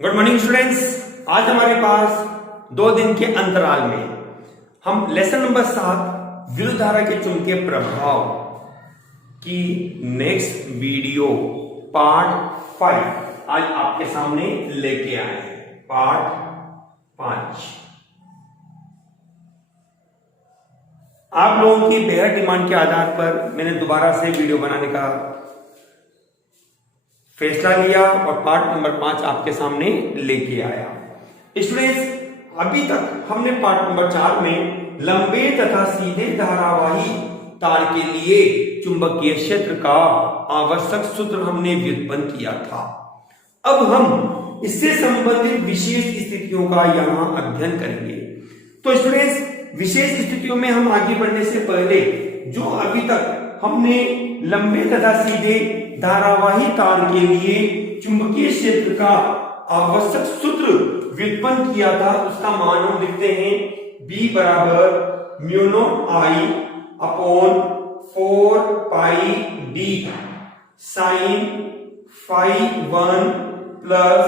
Good morning students. आज हमारे पास 2 दिन के अंतराल में हम लेसन नंबर 7 विद्युत धारा के चुंबकीय प्रभाव की नेक्स्ट वीडियो पार्ट 5 आज आपके सामने लेके आए हैं। पार्ट 5 आप लोगों की बेहद डिमांड के आधार पर मैंने दोबारा से वीडियो बनाने का फैसला लिया और पार्ट नंबर 5 आपके सामने लेके आया। स्टूडेंट्स, अभी तक हमने पार्ट नंबर 4 में लंबे तथा सीधे धारावाही तार के लिए चुंबकीय क्षेत्र का आवश्यक सूत्र हमने व्युत्पन्न किया था। अब हम इससे संबंधित विशेष स्थितियों का यहां अध्ययन करेंगे। तो स्टूडेंट्स, विशेष स्थितियों में हम आगे बढ़ने से पहले जो अभी तक हमने लंबे तथा सीधे धारावाही तार के लिए चुंबकीय क्षेत्र का आवश्यक सूत्र व्युत्पन्न किया था, उसका मान हम लिखते हैं B बराबर mu naught I upon 4 pi D sine phi 1 plus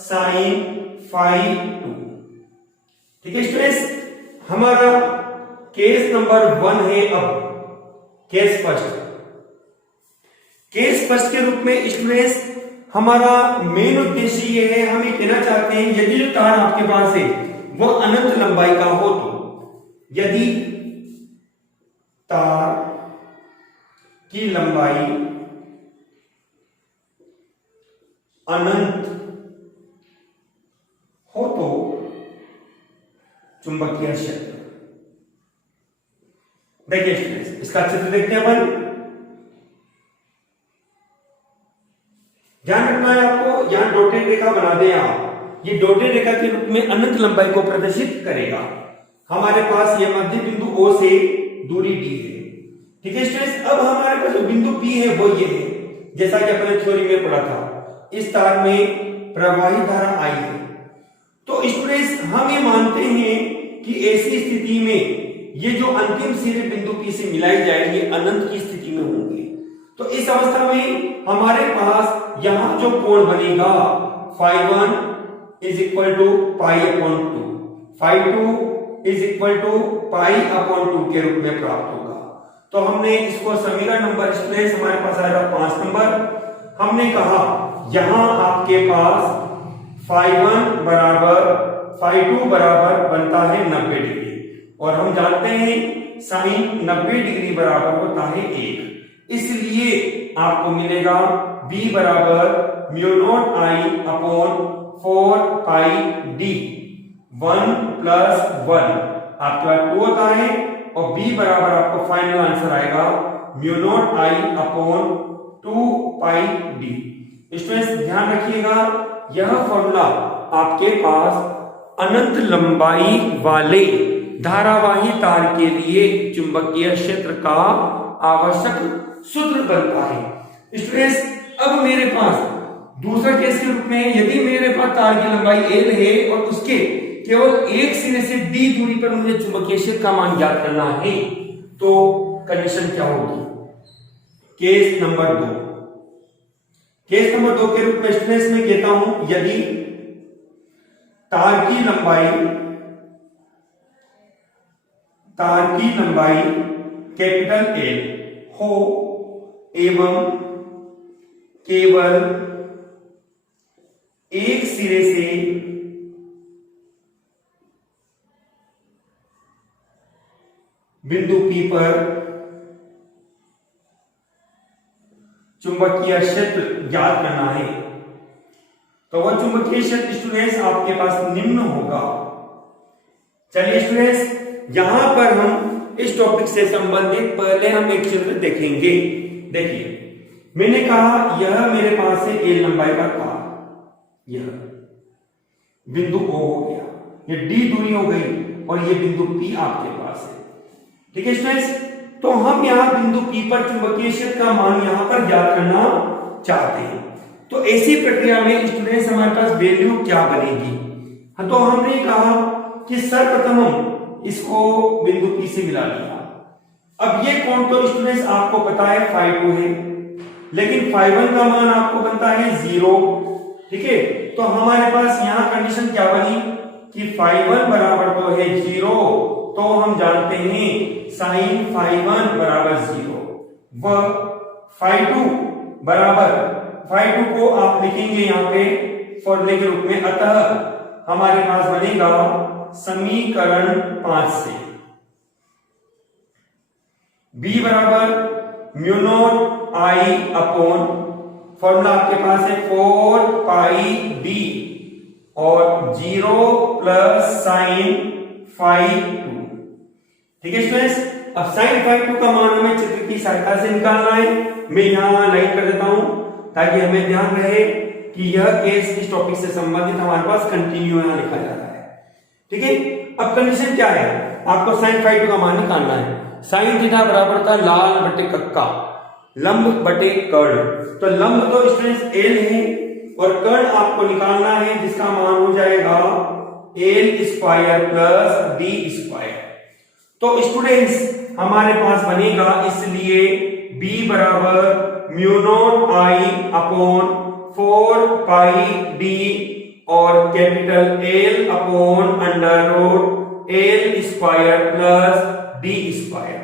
sine phi 2। ठीक है स्टूडेंट्स, हमारा केस नंबर 1 है। अब केस फर्स्ट के रूप में स्टूडेंट्स हमारा मेन उद्देश्य ये है, हम ये कहना चाहते हैं यदि जो तार आपके पास है वो अनंत लंबाई का हो, तो यदि तार की लंबाई अनंत हो तो चुंबकीय क्षेत्र, देखिए स्टूडेंट्स इसका चित्र देखते हैं अपन। ध्यान रखना है आपको, यहां डॉटेड रेखा बना दें आप। ये डॉटेड रेखा के रूप में अनंत लंबाई को प्रदर्शित करेगा। हमारे पास ये मध्य बिंदु O से दूरी D है। ठीक है स्टूडेंट्स, अब हमारे पास जो बिंदु P है वो ये है, जैसा कि अपने थ्योरी में पढ़ा था। इस तार में प्रवाहित धारा I है। तो स्टूडेंट्स हम ये मानते हैं कि ऐसी स्थिति में ये जो अंतिम सिरे बिंदु P से मिलाई जाएंगे अनंत की स्थिति में होंगे। तो इस अवस्था में हमारे पास यहां जो कोण बनेगा φ1 is equal to pi upon 2, φ2 is equal to pi upon 2 के रूप में प्राप्त होगा। तो हमने इसको समीकरण नंबर स्टूडेंट्स हमारे पास आएगा 5 नंबर। हमने कहा यहां आपके पास φ1 बराबर φ2 बराबर बनता है 90 डिग्री और हम जानते हैं साइन 90 डिग्री बराबर होता है 1। इसलिए आपको मिलेगा B बराबर mu naught I upon 4 pi D 1 plus 1 आपके पास 2 होता है और B बराबर आपको फाइनल आंसर आएगा mu naught I upon 2 pi D। Students ध्यान रखिएगा, यह फॉर्मूला आपके पास अनंत लंबाई वाले धारावाही तार के लिए चुंबकीय क्षेत्र का आवश्यक सूत्र बनता है। स्टूडेंट्स, अब मेरे पास दूसरा केस के रूप में यदि मेरे पास तार की लंबाई L है और उसके केवल एक सिरे से D दूरी पर मुझे चुंबकीय क्षेत्र का मान ज्ञात करना है, तो कंडीशन क्या होगी? Case number 2। केस नंबर 2 के रूप में स्टूडेंट्स में कहता हूं यदि तार की लंबाई कैपिटल L हो एवं केवल एक सिरे से बिंदु P पर चुंबकीय क्षेत्र ज्ञात करना है, तो वह चुंबकीय क्षेत्र स्टूडेंट्स आपके पास निम्न होगा। चलिए स्टूडेंट्स, यहां पर हम इस टॉपिक से संबंधित पहले हम एक चित्र देखेंगे। देखिए मैंने कहा यह मेरे पास है L लंबाई का तार, यह बिंदु O हो गया, ये D दूरी हो गई और ये बिंदु P आपके पास है। ठीक है स्टूडेंट्स, तो हम यहां बिंदु P पर चुंबकीय क्षेत्र का मान यहां पर ज्ञात करना चाहते हैं। तो ऐसी प्रक्रिया में स्टूडेंट्स हमारे पास वैल्यू क्या बनेगी? हाँ, तो हमने कहा कि सर्वप्रथम हम इसको बिंदु P से मिला लिया। अब ये कोण तो स्टूडेंट्स आपको पता है φ2 है, लेकिन φ1 का मान आपको बनता है 0। ठीक है, तो हमारे पास यहाँ कंडीशन क्या बनी कि phi1 बराबर तो है 0, तो हम जानते हैं sin phi1 बराबर 0 व phi2 बराबर, phi2 को आप लिखेंगे यहाँ पे फॉर्मूले के रूप में, अतः हमारे पास बनेगा समीकरण 5 से b बराबर mu naught I upon, formula आपके पास है 4 पाई d और 0 प्लस साइन phi2। ठीक है स्टूडेंट्स, अब साइन phi2 का मान हमें चित्र की सहायता से निकालना है। मैं यहां लाइन कर देता हूं ताकि हमें ध्यान रहे कि यह केस इस टॉपिक से संबंधित हमारे पास कंटिन्यू यहां लिखा जा रहा है। ठीक है, अब कंडीशन क्या है, आपको साइन phi2 का मान निकालना है। साइन थीटा बराबर था लाल बटे कक्का, लंब बटे कर्ण, तो लंब तो स्टूडेंट्स एल है और कर्ण आपको निकालना है जिसका मान हो जाएगा L square plus D square. तो स्टूडेंट्स हमारे पास बनेगा इसलिए b बराबर mu naught I upon 4 pi d और capital L upon under root L square plus D square.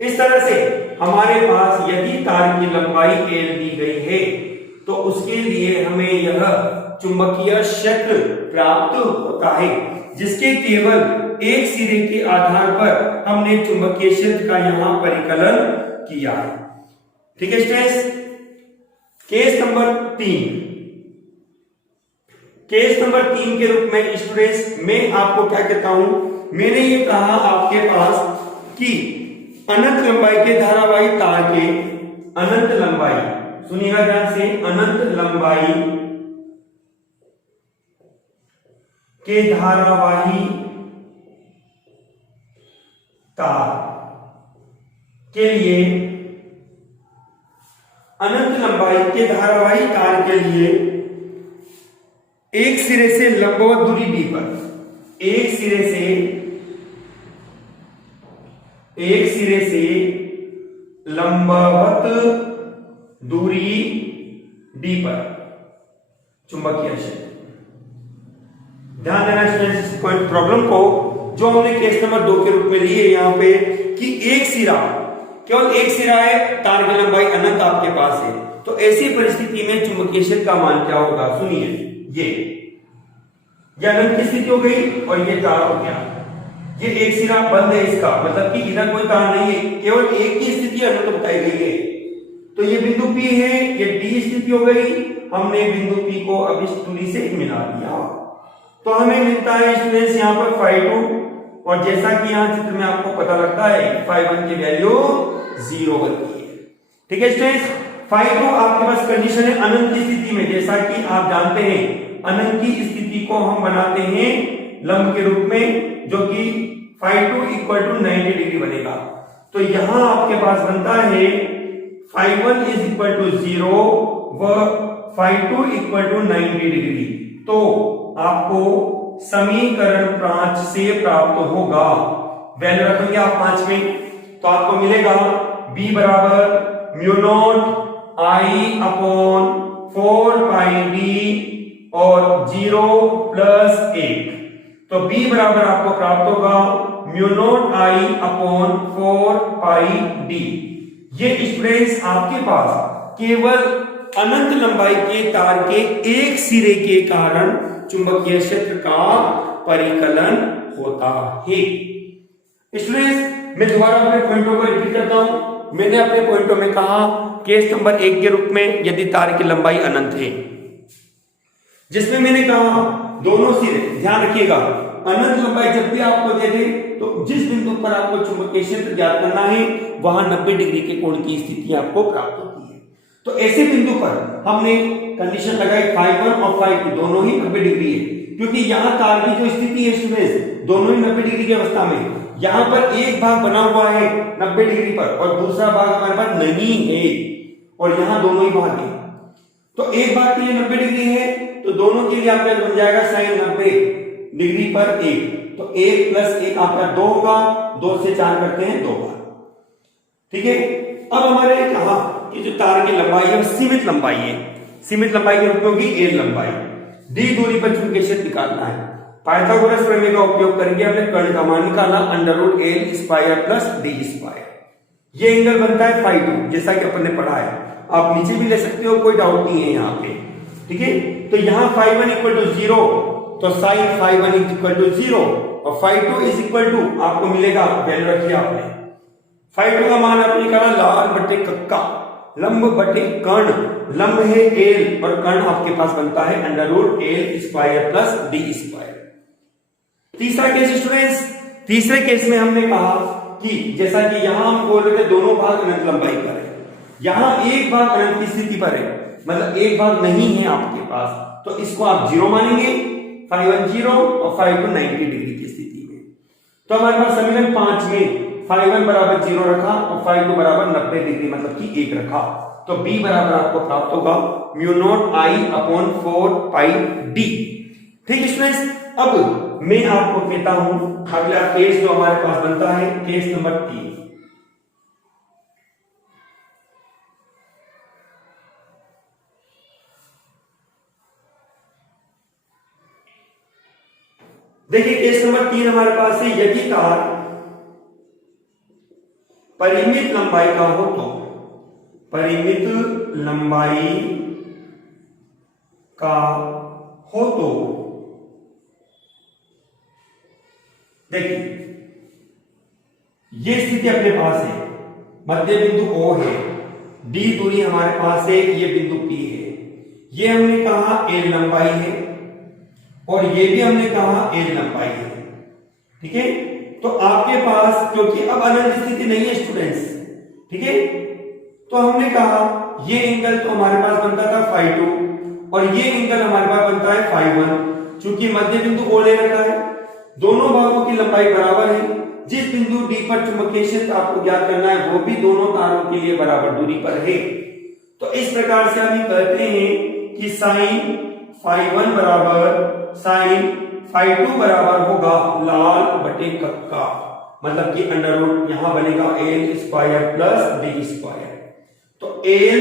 इस तरह से हमारे पास यदि तार की लंबाई L दी गई है तो उसके लिए हमें यह चुंबकीय क्षेत्र प्राप्त होता है, जिसके केवल एक सिरे के आधार पर हमने चुंबकीय क्षेत्र का यहां परिकलन किया है। ठीक है students, case number 3, case number 3 के रूप में स्टूडेंट्स मैं आपको क्या कहता हूं, मैंने ये कहा आपके पास कि अनंत लंबाई के धारावाही तार के, अनंत लंबाई, सुनिएगा ध्यान से, अनंत लंबाई के धारावाही तार के लिए, अनंत लंबाई के धारावाही तार के लिए एक सिरे से लंबवत दूरी d पर, एक सिरे से लंबवत दूरी d पर चुंबकीय क्षेत्र। ध्यान देना स्टूडेंट्स इस प्रॉब्लम को, जो हमने केस नंबर 2 के रूप में लिए यहां पे कि एक सिरा, केवल एक सिरा है, तार की लंबाई अनंत आपके पास है, तो ऐसी परिस्थिति में चुंबकीय क्षेत्र का मान क्या होगा, सुनिए, ये अनंत की स्थिति हो गई और ये तार हो गया, ये एक सिरा बंद है इसका, मतलब कि इधर कोई तार नहीं है, केवल एक की स्थिति अनंत बताई गई है। तो ये बिंदु P है, ये D स्थिति हो गई, हमने बिंदु P को अब इस दूरी से मिला दिया, तो हमें मिलता है स्टूडेंट्स यहाँ पर phi2, और जैसा कि यहाँ चित्र में आपको पता लगता है phi1 की वैल्यू 0 बनती है। ठीक है स्टूडेंट्स, phi2 आपके पास कंडीशन है अनंत की स्थिति में, जैसा कि आप जानते हैं अनंत की स्थिति को हम बनाते हैं लंब के रूप में, जो कि phi2 इक्वल टू 90 डिग्री बनेगा। तो यहां आपके पास बनता है phi1 इज इक्वल टू 0 व phi2 इक्वल टू 90 डिग्री। तो आपको समीकरण 5 से प्राप्त होगा, वैल्यू रखेंगे आप 5 में, तो आपको मिलेगा b बराबर mu naught I upon 4 pi d और 0 प्लस 1, तो b बराबर आपको प्राप्त होगा mu naught I upon 4 pi d। ये स्टूडेंट्स आपके पास केवल अनंत लंबाई के तार के एक सिरे के कारण चुंबकीय क्षेत्र का परिकलन होता है। स्टूडेंट्स मैं दोबारा अपने पॉइंटों को रिपीट करता हूं। मैंने अपने पॉइंटों में कहा केस नंबर 1 के रूप में यदि तार की लंबाई अनंत है, जिसमें मैंने कहा दोनों सिरे, ध्यान रखिएगा, अनंत लंबाई जब भी आपको दे दे तो जिस बिंदु पर आपको चुंबकीय क्षेत्र ज्ञात करना है वहां 90 डिग्री के कोण की स्थिति आपको प्राप्त होती है। तो ऐसे बिंदु पर हमने कंडीशन लगाई phi1 और phi2 दोनों ही 90 डिग्री है, क्योंकि यहाँ तार की जो स्थिति है स्टूडेंट्स दोनों ही 90 डिग्री की अवस्था में, यहाँ पर एक भाग बना हुआ है 90 डिग्री पर और दूसरा भाग हमारे पास नहीं है, और यहाँ दोनों ही भाग है। तो एक भाग के लिए 90 डिग्री है तो दोनों के लिए आपका बन जाएगा sin 90 डिग्री पर 1, तो 1 प्लस 1 आपका 2 होगा, 2 से 4 करते हैं 2 बार। ठीक है, अब हमारे कहा कि जो तार की लंबाई है सीमित लंबाई है, सीमित लंबाई के रूप में होगी L लंबाई, डी दूरी पर चुंबकीय क्षेत्र निकालना है। पाइथागोरस प्रमेय का उपयोग करके हमने कर्ण का मान निकाला √l square plus D square. ये एंगल बनता है φ2 जैसा कि अपन ने पढ़ा है। आप नीचे भी ले सकते हो, कोई डाउट नहीं है यहाँ पे। ठीक है, तो यहाँ φ1 = 0 तो sin φ1 = 0 और φ2 = आपको मिलेगा, वैल्यू रखिए आपने, φ2 का मान आपने निकाला लाल बटे कक्का, लंब बटे कर्ण, लंब है l और कर्ण आपके पास बनता है √l square plus D square. तीसरा केस स्टूडेंट्स, तीसरे केस में हमने कहा कि जैसा कि यहां हम बोल रहे थे दोनों भाग अनंत लंबाई पर है, यहां एक भाग अनंत की स्थिति पर है, मतलब एक भाग नहीं है आपके पास, तो इसको आप 0 मानेंगे, φ1 0 और φ2 90 डिग्री की स्थिति में। तो हमारे पास समीकरण 5 में φ1 बराबर 0 रखा और φ2 बराबर 90 डिग्री मतलब कि 1 रखा, तो b बराबर आपको प्राप्त होगा μ0I/4 पाई d। ठीक है स्टूडेंट्स, अब मैं आपको कहता हूं अगला केस जो हमारे पास बनता है, केस नंबर 3। देखिए केस नंबर 3 हमारे पास है, यदि तार परिमित लंबाई का हो तो, परिमित लंबाई का हो तो देखिए ये स्थिति अपने पास है, मध्य बिंदु O है, D दूरी हमारे पास है, ये बिंदु P है, ये हमने कहा L लंबाई है और ये भी हमने कहा L लंबाई है। ठीक है, तो आपके पास क्योंकि अब अनंत स्थिति नहीं है स्टूडेंट्स, ठीक है, तो हमने कहा ये एंगल तो हमारे पास बनता था φ2 और ये एंगल हमारे पास बनता है φ1। चूंकि मध्य बिंदु O ले रखा है, दोनों भागों की लंबाई बराबर है, जिस बिंदु D पर चुंबकीय क्षेत्र आपको ज्ञात करना है वो भी दोनों तारों के लिए बराबर दूरी पर है। तो इस प्रकार से हम कहते हैं कि sin φ1 बराबर sin φ2 बराबर होगा लाल बटे कक्का, मतलब कि √ यहां बनेगा l square plus D square. तो l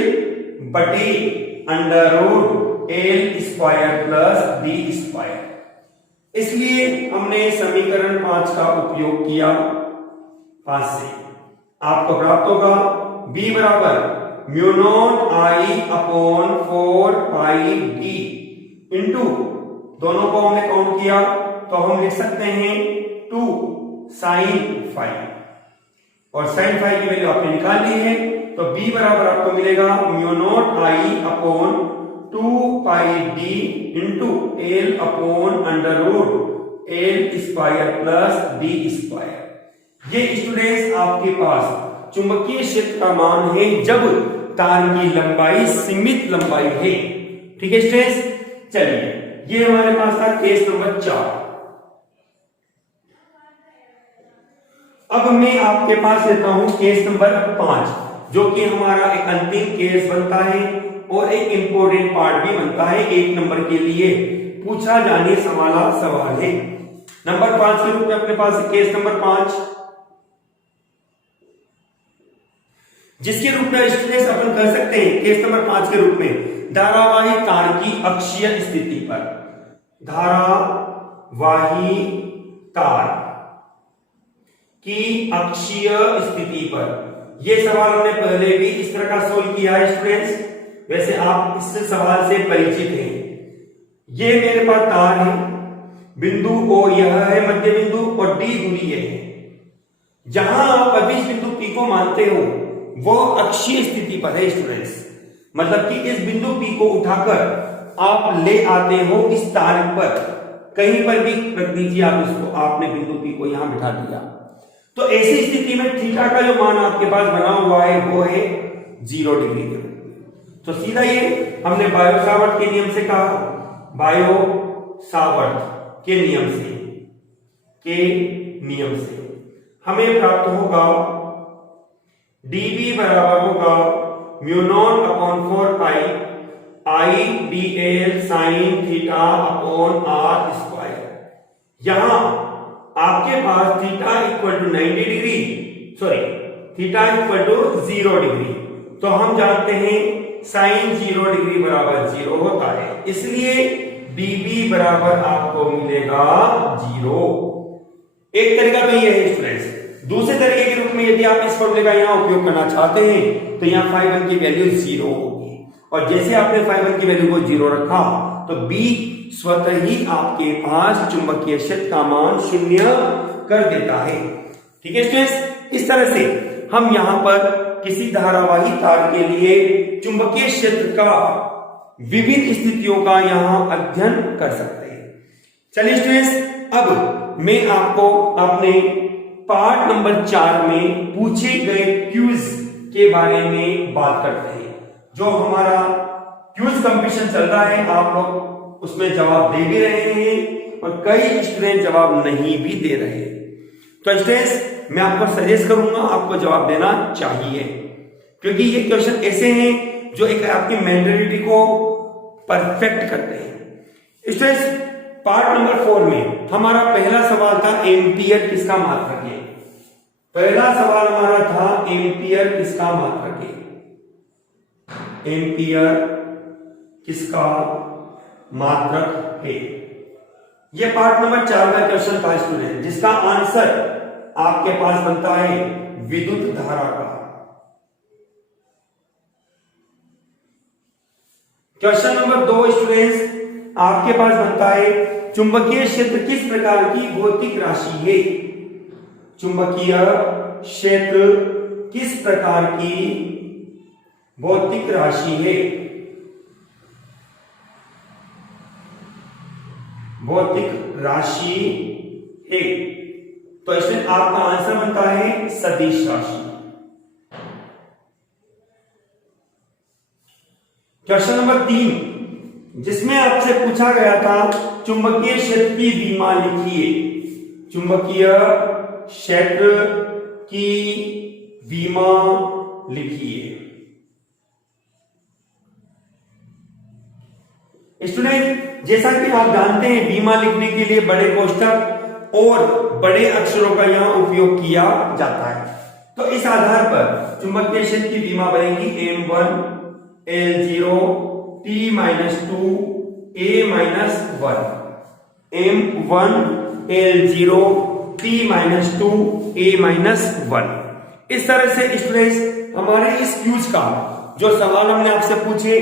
बटे √l square plus D square. इसलिए हमने समीकरण 5 का उपयोग किया। 5 से आपको प्राप्त होगा b बराबर μ0I/4 पाई d इंटू, दोनों को हमने काउंट किया तो हम लिख सकते हैं 2 sin φ, और sin φ की वैल्यू आपने निकाल ली है, तो b बराबर आपको मिलेगा μ0I/2 पाई d into l/√l square plus D square. ये स्टूडेंट्स आपके पास चुंबकीय क्षेत्र का मान है जब तार की लंबाई सीमित लंबाई है। ठीक है स्टूडेंट्स, चलिए ये हमारे पास था केस नंबर 4। अब मैं आपके पास लेता हूं केस नंबर 5, जो कि हमारा एक अंतिम केस बनता है और एक इंपॉर्टेंट पार्ट भी बनता है 1 नंबर के लिए पूछा जाने वाला सवाल है। नंबर 5 के रूप में अपने पास केस नंबर 5, जिसके रूप में स्टूडेंट्स अपन कर सकते हैं केस नंबर 5 के रूप में धारावाही तार की अक्षीय स्थिति पर, धारावाही तार की अक्षीय स्थिति पर। यह सवाल हमने पहले भी इस तरह का सोल्व किया है स्टूडेंट्स, वैसे आप इस सवाल से परिचित हैं। ये मेरे पास तार है, बिंदु O यह है मध्य बिंदु और D दूरी है। जहां आप अभी इस बिंदु P को मानते हो वो अक्षीय स्थिति पर है स्टूडेंट्स, मतलब कि इस बिंदु P को उठाकर आप ले आते हो इस तार पर, कहीं पर भी रख दीजिए आप इसको, आपने बिंदु P को यहां बिठा दिया, तो ऐसी स्थिति में थीटा का जो मान आपके पास बना हुआ है वो है 0 डिग्री के रूप में। तो सीधा ये हमने बायो सावर्त के नियम से कहा, बायो सावर्त के नियम से हमें प्राप्त होगा dB बराबर होगा μ0/4 pi I dl sin theta upon r square. यहां आपके पास theta equal to 90 degree, sorry theta equal to 0 degree, तो हम जानते हैं साइन 0 डिग्री बराबर 0 होता है, इसलिए dB बराबर आपको मिलेगा 0। एक तरीका तो ये है स्टूडेंट्स। दूसरे तरीके के रूप में यदि आप इस फॉर्मूले का यहाँ उपयोग करना चाहते हैं तो यहाँ φ1 की वैल्यू 0 होगी, और जैसे आपने φ1 की वैल्यू को 0 रखा तो B स्वतः ही आपके पास चुंबकीय क्षेत्र का मान 0 कर देता है। ठीक है स्टूडेंट्स, इस तरह से हम यहाँ पर किसी धारावाही तार के लिए चुंबकीय क्षेत्र का विभिन्न स्थितियों का यहाँ अध्ययन कर सकते हैं। चलिए स्टूडेंट्स, अब मैं आपको अपने पार्ट नंबर 4 में पूछे गए क्विज के बारे में बात करते हैं। जो हमारा क्विज कंपटीशन चल रहा है, आप लोग उसमें जवाब दे भी रहे हैं और कई स्टूडेंट जवाब नहीं भी दे रहे हैं। तो स्टूडेंट्स, मैं आपको सजेस्ट करूंगा आपको जवाब देना चाहिए, क्योंकि ये क्वेश्चन ऐसे हैं जो एक आपकी मेंटलिटी को परफेक्ट करते हैं। स्टूडेंट्स, पार्ट नंबर 4 में हमारा पहला सवाल था एम्पियर किसका मात्रक है। पहला सवाल हमारा था एम्पियर किसका मात्रक है। एम्पियर किसका मात्रक है, यह पार्ट नंबर 4 का क्वेश्चन था स्टूडेंट, जिसका आंसर आपके पास बनता है विद्युत धारा का। क्वेश्चन नंबर 2 स्टूडेंट्स आपके पास बनता है चुंबकीय क्षेत्र किस प्रकार की भौतिक राशि है। चुंबकीय क्षेत्र किस प्रकार की भौतिक राशि है। भौतिक राशि है, तो इसमें आपका आंसर बनता है सदिश राशि। क्वेश्चन नंबर 3 जिसमें आपसे पूछा गया था चुंबकीय क्षेत्र की विमा लिखिए। चुंबकीय क्षेत्र की विमा लिखिए। स्टूडेंट, जैसा कि आप जानते हैं विमा लिखने के लिए बड़े कोष्ठक और बड़े अक्षरों का यहां उपयोग किया जाता है। तो इस आधार पर चुंबकीय क्षेत्र की विमा बनेगी M1 L0 T-2 A-1 M1 L0 T-2 A-1। इस तरह से स्टूडेंट्स हमारे इस क्विज का जो सवाल हमने आपसे पूछे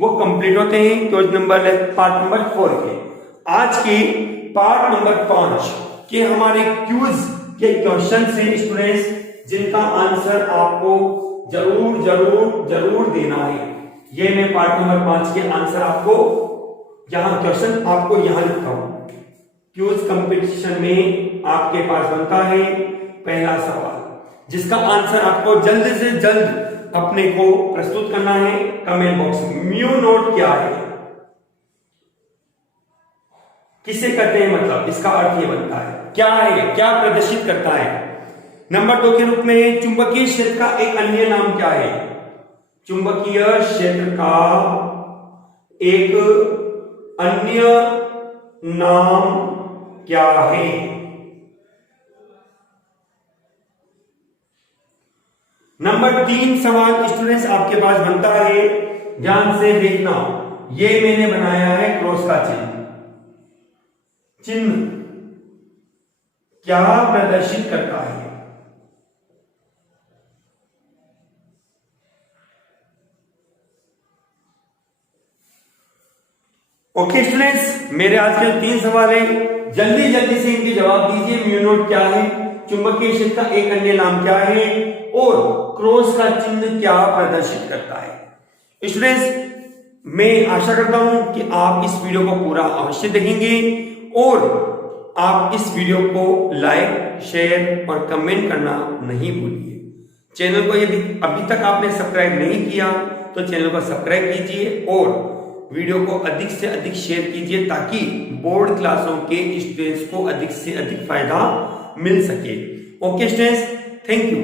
वो कंप्लीट होते हैं क्विज नंबर पार्ट नंबर 4 के। आज के पार्ट नंबर 5 के हमारे क्विज के क्वेश्चन से स्टूडेंट्स जिनका आंसर आपको जरूर जरूर जरूर देना है। ये मैं पार्ट नंबर 5 के आंसर आपको यहां क्वेश्चन आपको यहां लिखता हूं। क्विज कंपटीशन में आपके पास बनता है पहला सवाल, जिसका आंसर आपको जल्द से जल्द अपने को प्रस्तुत करना है कमेंट बॉक्स में। म्यू नोट क्या है, किसे कहते हैं, मतलब इसका अर्थ ये बनता है क्या है, क्या प्रदर्शित करता है। नंबर 2 के रूप में चुंबकीय क्षेत्र का एक अन्य नाम क्या है। चुंबकीय क्षेत्र का एक अन्य नाम क्या है। नंबर 3 सवाल स्टूडेंट्स आपके पास बनता है, ध्यान से देखना, ये मैंने बनाया है क्रॉस का चिन्ह। चिन्ह क्या प्रदर्शित करता है। ओके स्टूडेंट्स, मेरे आज के 3 सवाल है, जल्दी जल्दी से इनके जवाब दीजिए। म्यू नोट क्या है, चुंबकीय क्षेत्र का एक अन्य नाम क्या है और क्रॉस का चिन्ह क्या प्रदर्शित करता है। स्टूडेंट्स, मैं आशा करता हूं कि आप इस वीडियो को पूरा अवश्य देखेंगे और आप इस वीडियो को लाइक, शेयर और कमेंट करना नहीं भूलिए। चैनल को यदि अभी तक आपने सब्सक्राइब नहीं किया तो चैनल को सब्सक्राइब कीजिए और वीडियो को अधिक से अधिक शेयर कीजिए, ताकि बोर्ड क्लासों के स्टूडेंट्स को अधिक से अधिक फायदा मिल सके। Okay students, thank you.